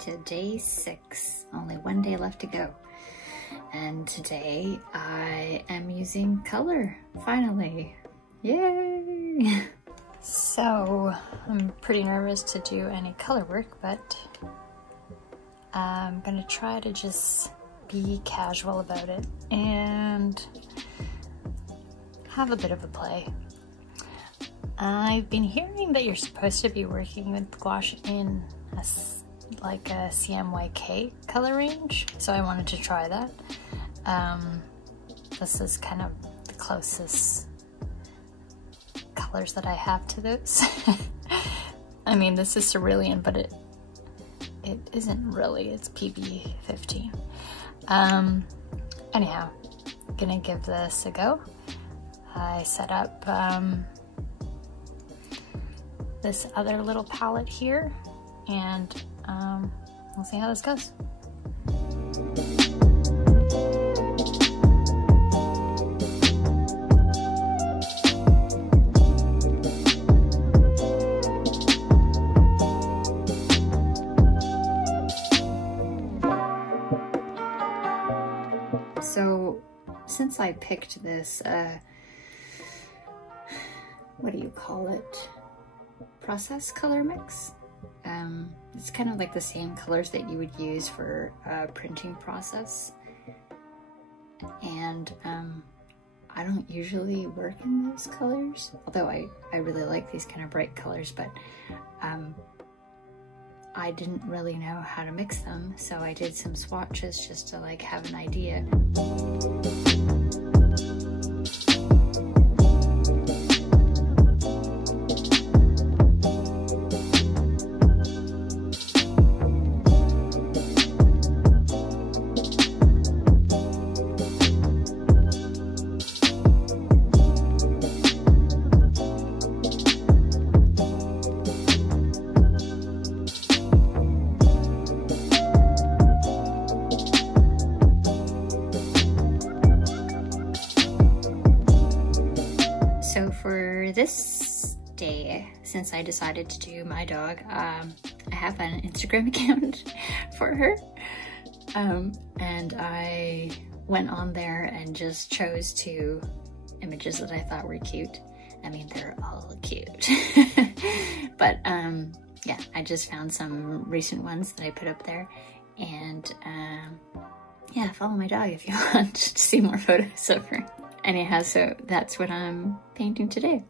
to day 6, only 1 day left to go. And today I am using color, finally. Yay! So I'm pretty nervous to do any color work, but I'm gonna try to just be casual about it and have a bit of a play. I've been hearing that you're supposed to be working with gouache in like a cmyk color range, so I wanted to try that. This is kind of the closest colors that I have to those. I mean, this is cerulean, but it isn't really, it's PB15. Anyhow, gonna give this a go. I set up this other little palette here, and we'll see how this goes. So since I picked this, what do you call it? Process color mix. It's kind of like the same colors that you would use for a printing process. And I don't usually work in those colors, although I really like these kind of bright colors, but I didn't really know how to mix them, so I did some swatches just to like have an idea. So for this day, since I decided to do my dog, I have an Instagram account for her. And I went on there and just chose 2 images that I thought were cute. I mean, they're all cute. But yeah, I just found some recent ones that I put up there. And yeah, follow my dog if you want to see more photos of her. Anyhow, so that's what I'm painting today.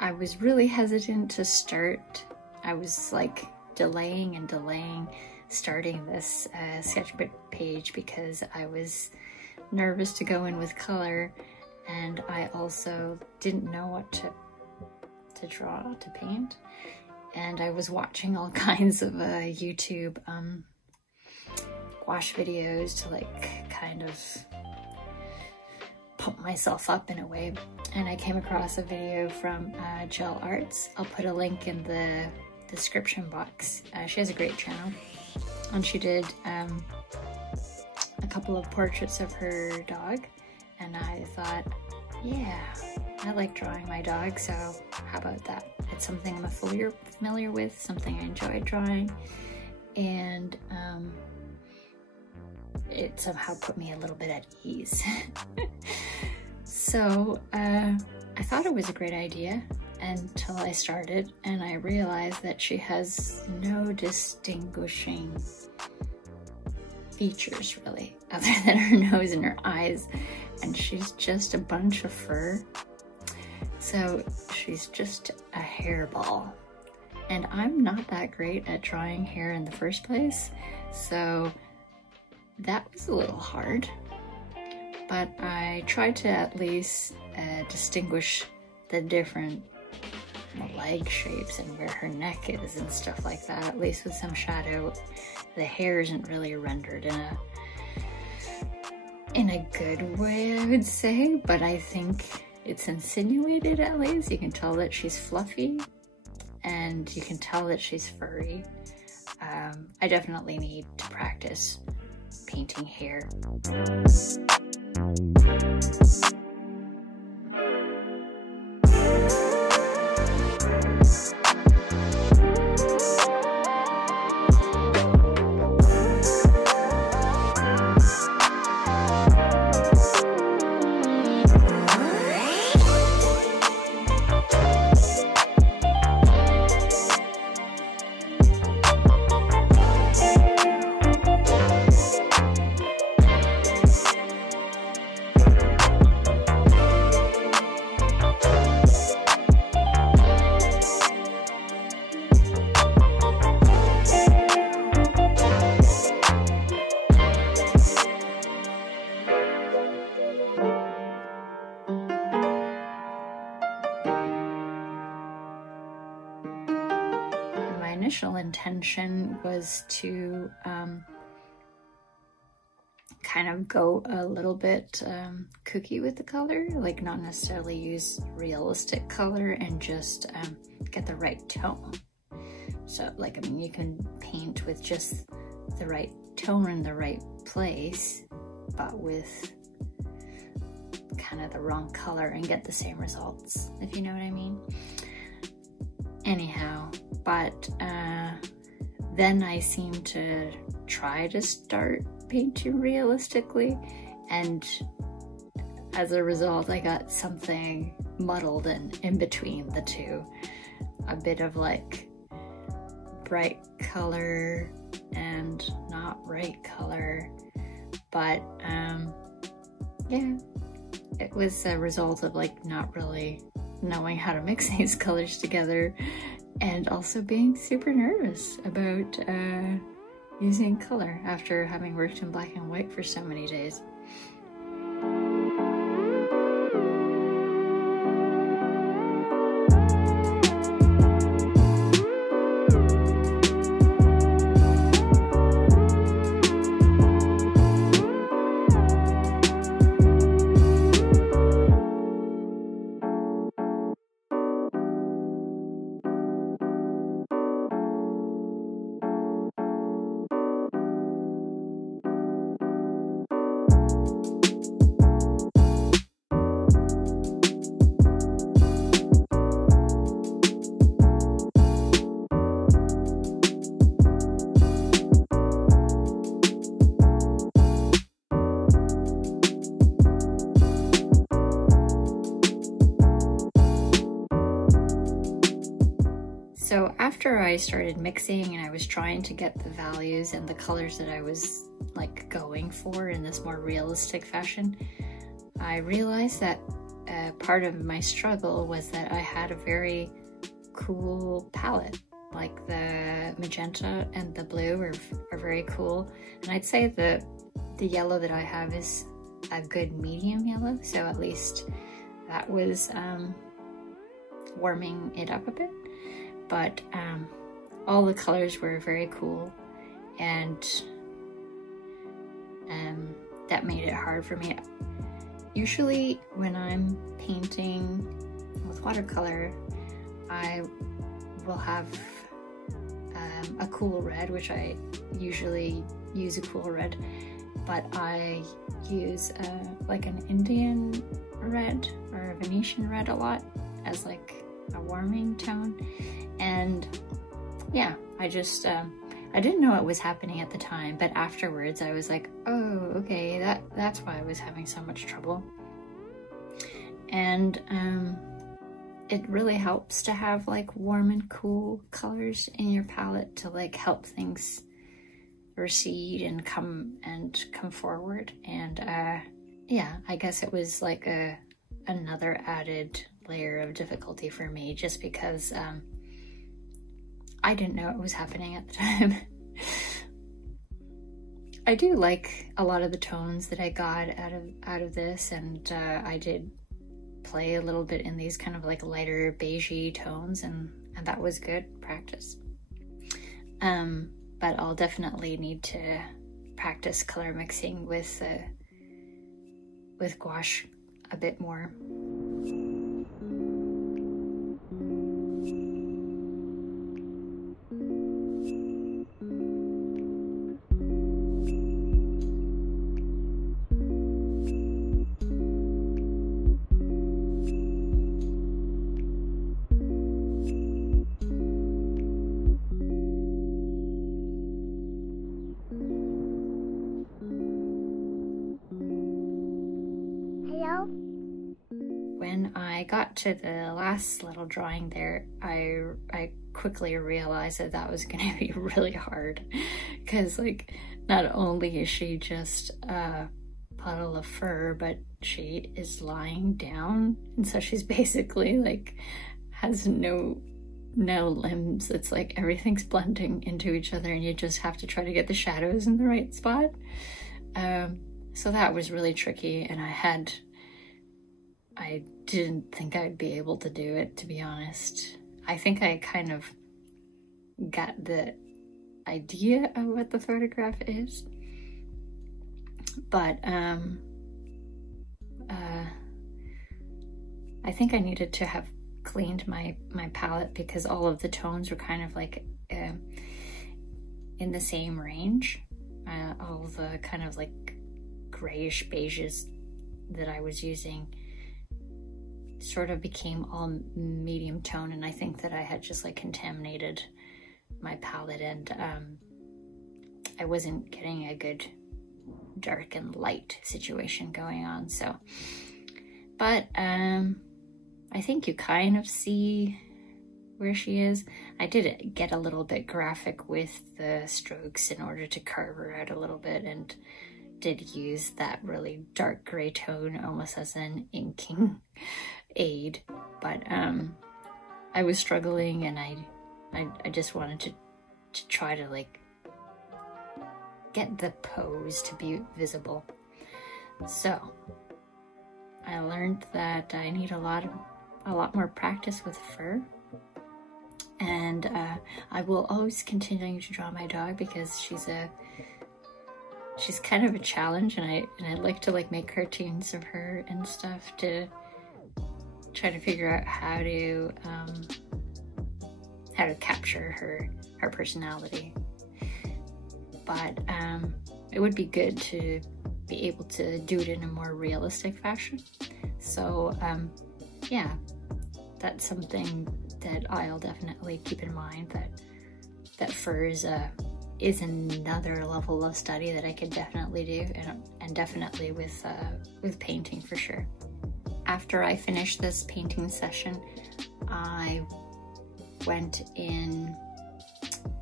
I was really hesitant to start. I was like delaying and delaying starting this sketchbook page because I was nervous to go in with color, and I also didn't know what to draw, to paint. And I was watching all kinds of YouTube gouache videos to like kind of pump myself up in a way, and I came across a video from Gel Arts. I'll put a link in the description box. She has a great channel, and she did a couple of portraits of her dog, and I thought, yeah, I like drawing my dog, so how about that? It's something I'm familiar with, something I enjoy drawing, and it somehow put me a little bit at ease. So I thought it was a great idea until I started, and I realized that she has no distinguishing features really, other than her nose and her eyes, and she's just a bunch of fur. So she's just a hairball, and I'm not that great at drawing hair in the first place, so that was a little hard, but I tried to at least distinguish the different leg shapes and where her neck is and stuff like that, at least with some shadow. The hair isn't really rendered in a good way, I would say, but I think it's insinuated at least. You can tell that she's fluffy, and you can tell that she's furry. I definitely need to practice painting hair. initial intention was to kind of go a little bit kooky with the color, like not necessarily use realistic color and just get the right tone. So like, I mean, you can paint with just the right tone in the right place, but with kind of the wrong color and get the same results, if you know what I mean. Anyhow, but then I seemed to try to start painting realistically, and as a result I got something muddled and in between the two. A bit of like bright color and not bright color, but yeah, it was a result of like not really knowing how to mix these colors together, and also being super nervous about using color after having worked in black and white for so many days. So after I started mixing and I was trying to get the values and the colors that I was like going for in this more realistic fashion, I realized that part of my struggle was that I had a very cool palette. Like the magenta and the blue are very cool. And I'd say the yellow that I have is a good medium yellow. So at least that was warming it up a bit. But all the colors were very cool, and that made it hard for me. Usually when I'm painting with watercolor, I will have a cool red, which I usually use a cool red, but I use like an Indian red or a Venetian red a lot as like a warming tone. And yeah, I just I didn't know it was happening at the time, but afterwards I was like, oh, okay, that's why I was having so much trouble. And it really helps to have like warm and cool colors in your palette to like help things recede and come forward. And yeah, I guess it was like another added layer of difficulty for me, just because I didn't know it was happening at the time. I do like a lot of the tones that I got out of this, and I did play a little bit in these kind of like lighter beigey tones, and that was good practice. But I'll definitely need to practice color mixing with gouache a bit more. When I got to the last little drawing there, I quickly realized that was going to be really hard, because like not only is she just a puddle of fur, but she is lying down, and so she's basically like has no limbs. It's like everything's blending into each other, and you just have to try to get the shadows in the right spot. So that was really tricky, and I didn't think I'd be able to do it, to be honest. I think I kind of got the idea of what the photograph is. But I think I needed to have cleaned my palette because all of the tones were kind of like in the same range. All the kind of like grayish beiges that I was using sort of became all medium tone, and I think that I had just like contaminated my palette, and I wasn't getting a good dark and light situation going on. So, but I think you kind of see where she is. I did get a little bit graphic with the strokes in order to carve her out a little bit, and did use that really dark gray tone almost as an inking aid. But I was struggling, and I just wanted to try to like get the pose to be visible. So I learned that I need a lot more practice with fur, and I will always continue to draw my dog because she's kind of a challenge, and I like to like make cartoons of her and stuff to try to figure out how to capture her personality. But it would be good to be able to do it in a more realistic fashion. So yeah, that's something that I'll definitely keep in mind, that fur is another level of study that I could definitely do, and definitely with painting for sure. After I finished this painting session, I went in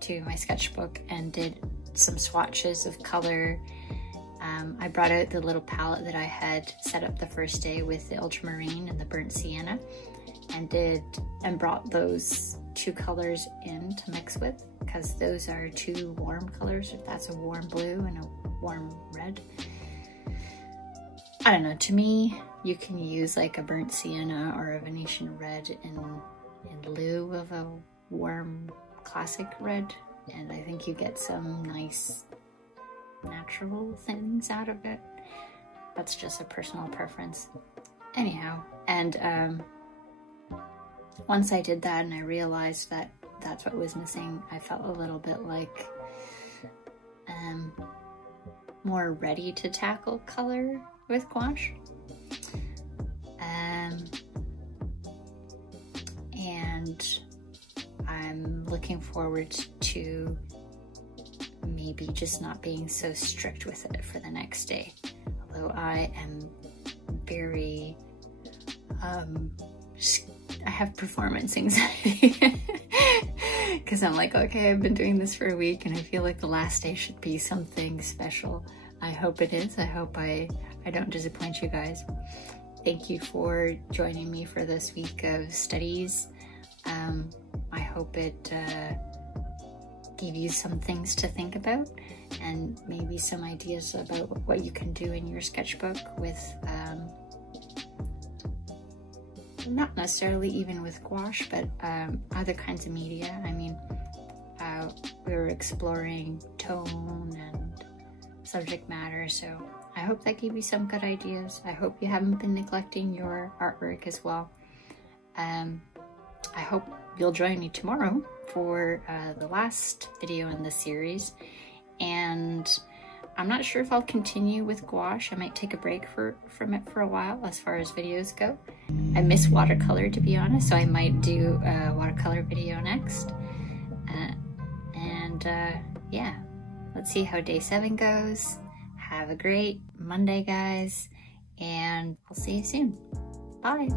to my sketchbook and did some swatches of color. I brought out the little palette that I had set up the first day with the ultramarine and the burnt sienna, and brought those two colors in to mix with, because those are two warm colors. That's a warm blue and a warm red. I don't know, to me, you can use like a burnt sienna or a Venetian red in lieu of a warm classic red, and I think you get some nice natural things out of it. That's just a personal preference. Anyhow, and once I did that and I realized that that's what was missing, I felt a little bit like more ready to tackle color with gouache. And I'm looking forward to maybe just not being so strict with it for the next day. Although I am very, I have performance anxiety because I'm like, okay, I've been doing this for a week and I feel like the last day should be something special. I hope it is. I hope I don't disappoint you guys. Thank you for joining me for this week of studies. I hope it gave you some things to think about, and maybe some ideas about what you can do in your sketchbook with, not necessarily even with gouache, but other kinds of media. I mean, we were exploring tone and subject matter, so I hope that gave you some good ideas. I hope you haven't been neglecting your artwork as well. I hope you'll join me tomorrow for the last video in this series, and I'm not sure if I'll continue with gouache. I might take a break from it for a while as far as videos go. I miss watercolor, to be honest, so I might do a watercolor video next. Yeah, let's see how day 7 goes. Have a great Monday, guys, and we'll see you soon. Bye.